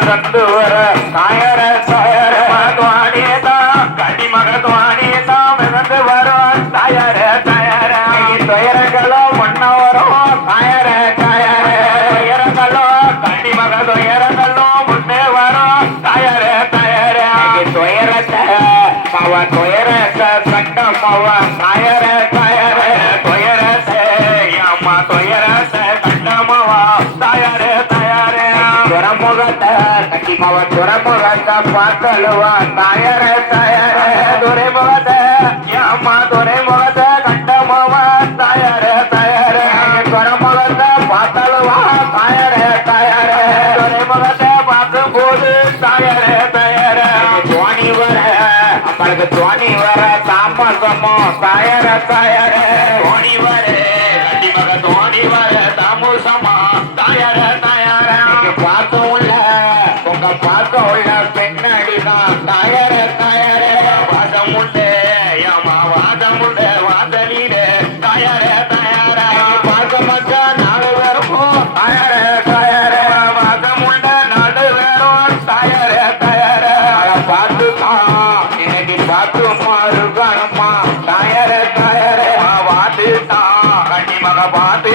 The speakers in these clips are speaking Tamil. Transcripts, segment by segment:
ತಂದು ವರ ಸಾಯರ ಸಾಯರ ಮಗವಾಣಿಯತಾ ಕಡಿ ಮಗದ್ವಾಣಿಯತಾ ಮೆಗಂದು ವರ ಸಾಯರ ಸಾಯರ ದ್ವಯರಗಳ ಮಣ್ಣವರು ಸಾಯರ ಸಾಯರ ದ್ವಯರಗಳು ಕಡಿ ಮಗ ದ್ವಯರಗಳು ಮುಂದೆ ವರ ಸಾಯರ ಸಾಯರ ದ್ವಯರ ಸವ ದ್ವಯರ ಸಣ್ಣ ಮವ ಸಾಯರ அவ முகத்த பார்த்தலுவா தாயர தாயர துரை ஏமா அம்மா துரை முகத்த கண்டமாவா தாயர தாயர. துறைமுகத்த பார்த்தலுவா தாயர தாயர. துறைமுகத்த பார்க்கும் போது தாயர தாயர. துவணி வர அவளுக்கு துவணி வர தாமசமோ? தாயர தாயர. துவணி வர கண்டிப்பாக துவனி வர தாமசமா? தாயர பார்த்துதான் இன்னைக்கு பார்த்து மாறுகணுமா? தாயர தாயர வாத்துதான் கண்ணி மக பார்த்து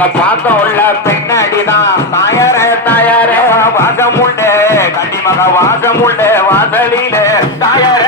உங்க பார்க்க உள்ள பெண்ணடிதான் தாயார தாயார வாசம் உண்டு கண்டிமக வாசம் உண்டு வாசலில தாயார